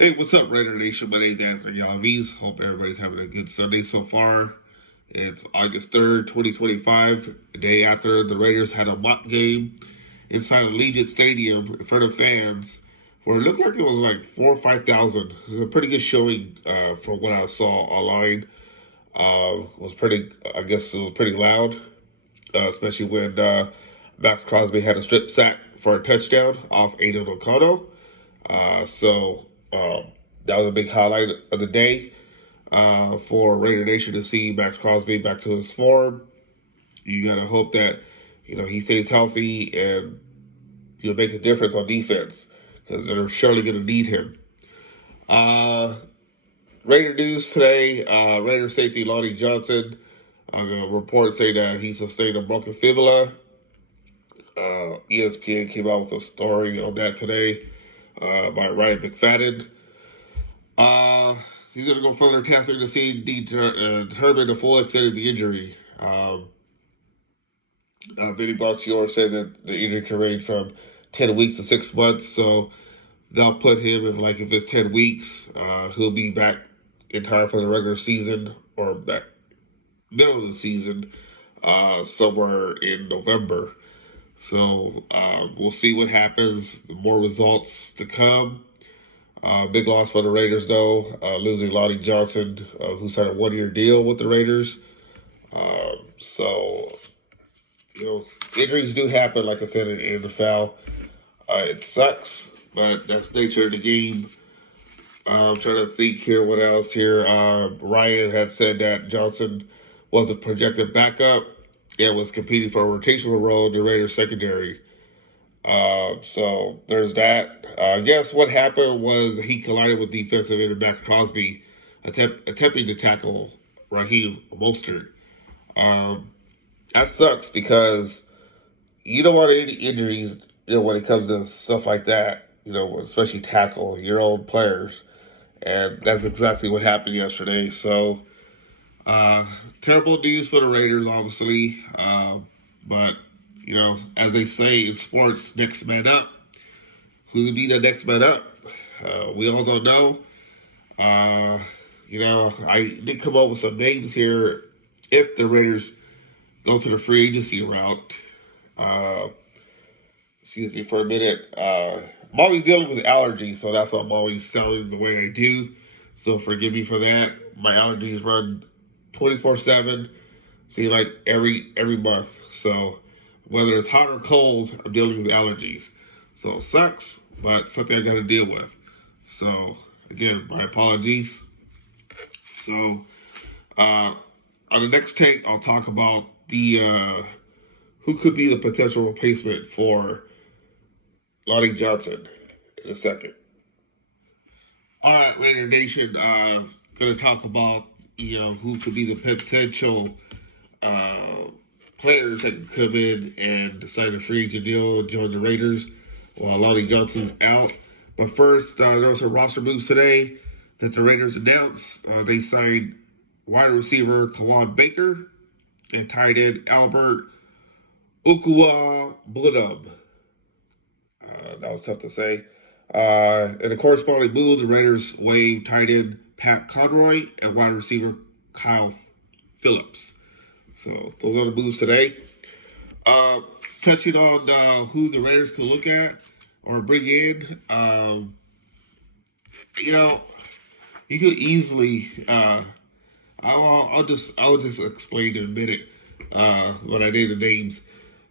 Hey, what's up, Raider Nation? My name's Anthony Alves. Hope everybody's having a good Sunday so far. It's August 3rd, 2025, the day after the Raiders had a mock game inside Allegiant Stadium in front of fans where it looked like it was like 4 or 5,000. It was a pretty good showing from what I saw online. Was pretty, I guess it was pretty loud, especially when Max Crosby had a strip sack for a touchdown off Aiden O'Connell. So that was a big highlight of the day for Raider Nation to see Max Crosby back to his form. You gotta hope that he stays healthy and make a difference on defense because they're surely gonna need him. Uh, Raider news today: Raider safety Lonnie Johnson. A report saying that he sustained a broken fibula. ESPN came out with a story on that today by Ryan McFadden. He's going to go further testing to see determine the full extent of the injury. Vinny Bonsignore said that the injury can range from 10 weeks to 6 months, so they'll put him if it's 10 weeks, he'll be back in time for the regular season or back middle of the season, somewhere in November. So we'll see what happens. More results to come. Big loss for the Raiders, though, losing Lonnie Johnson, who signed a one-year deal with the Raiders. So, injuries do happen, like I said, in the NFL. It sucks, but that's the nature of the game. I'm trying to think here what else here. Ryan had said that Johnson was a projected backup and was competing for a rotational role in the Raiders secondary. So there's that. I guess what happened was he collided with defensive end Max Crosby, attempting to tackle Raheem Mostert. That sucks because you don't want any injuries, when it comes to stuff like that, especially tackle your own players. And that's exactly what happened yesterday. So, terrible news for the Raiders, obviously. But as they say in sports, next man up. Who would be the next man up? We all don't know. I did come up with some names here. If the Raiders go to the free agency route, excuse me for a minute. I'm always dealing with allergies, so that's why I'm always sounding the way I do. So forgive me for that. My allergies run 24/7. See, like every month. So whether it's hot or cold, I'm dealing with allergies. So it sucks, but something I got to deal with. So again, my apologies. So on the next take, I'll talk about the who could be the potential replacement for Lonnie Johnson in a second. All right, Raider Nation. Going to talk about who could be the potential players that can come in and sign a free agent deal, join the Raiders while Lonnie Johnson's out. But first, there were some roster moves today that the Raiders announced. They signed wide receiver Kawan Baker and tight end Albert Ukua Bloodum. That was tough to say. In the corresponding move, the Raiders waived tight end Pat Conroy and wide receiver Kyle Phillips. So those are the moves today. Touching on who the Raiders can look at or bring in, you could easily. I'll just explain in a minute when I name the names.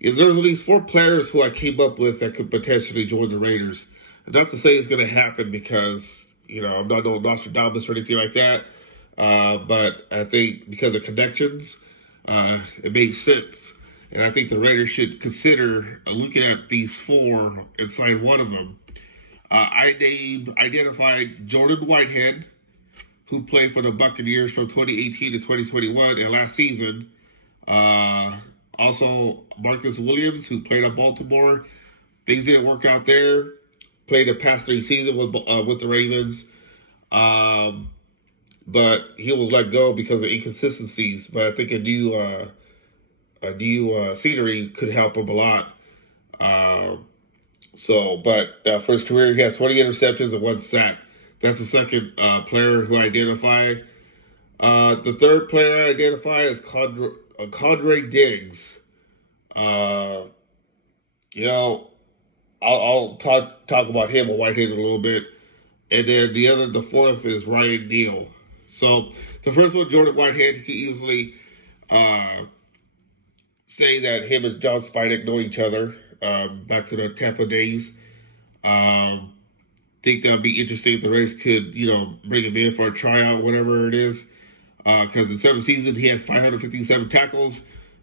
There's at least 4 players who I came up with that could potentially join the Raiders. Not to say it's going to happen because I'm not no Nostradamus or anything like that. But I think because of connections, it makes sense. And I think the Raiders should consider looking at these 4 and sign one of them. I identified Jordan Whitehead, who played for the Buccaneers from 2018 to 2021 and last season. Also, Marcus Williams, who played at Baltimore. Things didn't work out there. Played the past 3 seasons with the Ravens. But he was let go because of inconsistencies. But I think a new scenery could help him a lot. But for his career, he has 20 interceptions and 1 sack. That's the second player who I identify. The third player I identify is Conrad Diggs. Uh, you know, I'll talk about him on Whitehead in a little bit. And then the fourth is Ryan Neal. So the first one, Jordan Whitehead, he could easily uh, say that him and John Spytek know each other back to the Tampa days. Think that would be interesting if the Rays could, bring him in for a tryout, whatever it is. Because in 7 seasons, he had 557 tackles,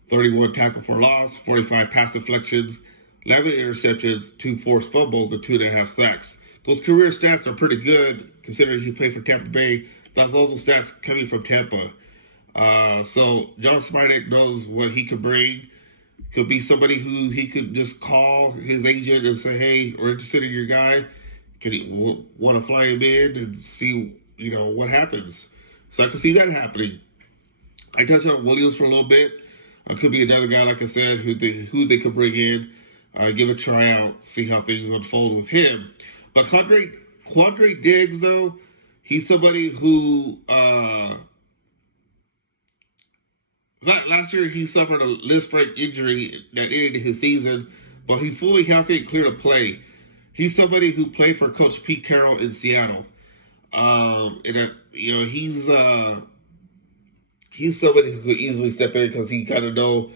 31 tackle for loss, 45 pass deflections, 11 interceptions, 2 forced fumbles, and 2.5 sacks. Those career stats are pretty good considering he played for Tampa Bay. That's those stats coming from Tampa. So John Spytek knows what he could bring. Could be somebody who he could just call his agent and say, "Hey, we're interested in your guy. Can you want to fly him in and see, what happens?" So I can see that happening. I touched on Williams for a little bit. Could be another guy, like I said, who they could bring in, give a tryout, see how things unfold with him. But Quandre Diggs, though, he's somebody who last year he suffered a Lisfranc injury that ended his season, but he's fully healthy and clear to play. He's somebody who played for Coach Pete Carroll in Seattle. He's somebody who could easily step in because he kind of know,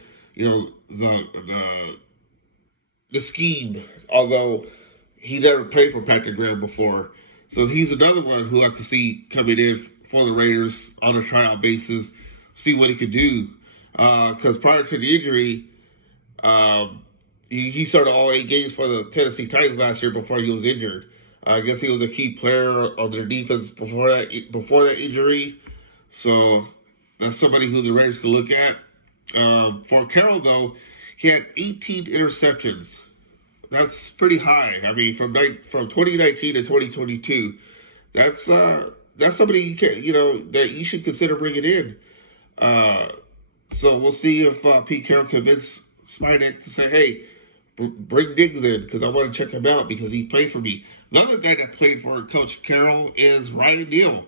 the scheme. Although he never played for Patrick Graham before, so he's another one who I could see coming in for the Raiders on a tryout basis, see what he could do. Because prior to the injury, he started all 8 games for the Tennessee Titans last year before he was injured. I guess he was a key player on their defense before that injury. So that's somebody who the Raiders could look at. For Carroll, though, he had 18 interceptions. That's pretty high. I mean, from 2019 to 2022, that's somebody that you should consider bringing in. So we'll see if Pete Carroll convinces Spytek to say, "Hey, bring Diggs in because I want to check him out because he played for me." Another guy that played for Coach Carroll is Ryan Neal.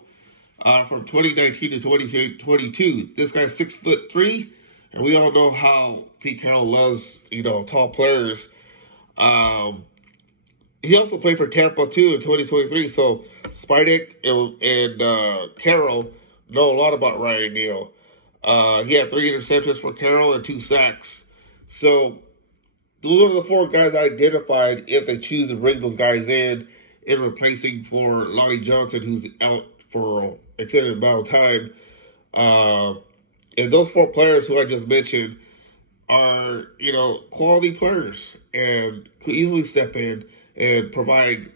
From 2019 to 2022. This guy's 6'3", and we all know how Pete Carroll loves, tall players. He also played for Tampa too in 2023. So Spytek and Carroll know a lot about Ryan Neal. He had 3 interceptions for Carroll and 2 sacks. So those are the 4 guys I identified if they choose to bring those guys in replacing for Lonnie Johnson, who's out for extended amount of time. And those 4 players who I just mentioned are, quality players and could easily step in and provide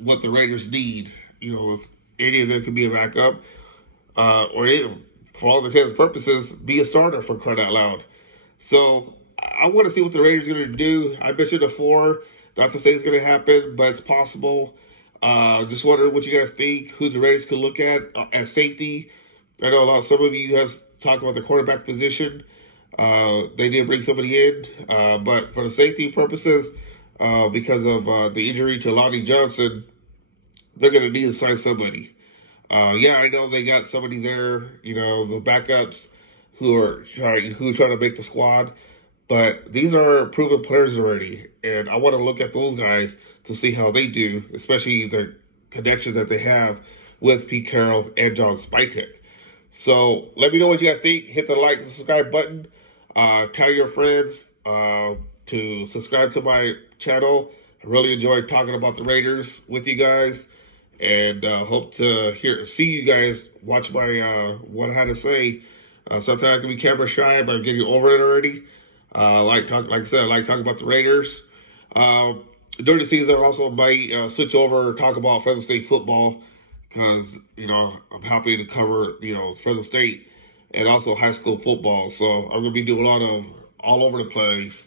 what the Raiders need. If any of them could be a backup, or for all intents and purposes, be a starter for crying out loud. So I want to see what the Raiders are going to do. I mentioned the 4. Not to say it's going to happen, but it's possible. Just wondering what you guys think, who the Raiders could look at as safety. I know some of you have talked about the quarterback position. They did bring somebody in, but for the safety purposes, because of the injury to Lonnie Johnson, they're going to need to sign somebody. I know they got somebody there, the backups who are trying to make the squad. But these are proven players already, and I want to look at those guys to see how they do, especially the connections that they have with Pete Carroll and John Spytek. So let me know what you guys think. Hit the like and subscribe button. Tell your friends to subscribe to my channel. I really enjoyed talking about the Raiders with you guys, and hope to see you guys watch my what I had to say. Sometimes I can be camera shy, but I'm getting over it already. Like I said, I like talking about the Raiders. During the season, I also might switch over and talk about Fresno State football because, I'm happy to cover, Fresno State and also high school football. So I'm going to be doing a lot of all over the place,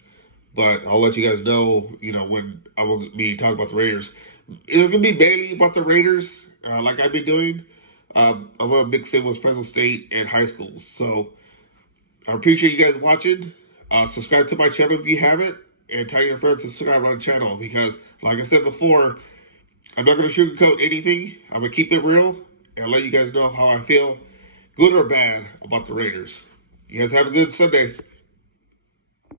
but I'll let you guys know, when I will be talking about the Raiders. It's going to be mainly about the Raiders, like I've been doing. I'm going to mix in with Fresno State and high schools. So I appreciate you guys watching. Subscribe to my channel if you haven't, and tell your friends to subscribe on the channel because, like I said before, I'm not going to sugarcoat anything. I'm going to keep it real and let you guys know how I feel, good or bad, about the Raiders. You guys have a good Sunday.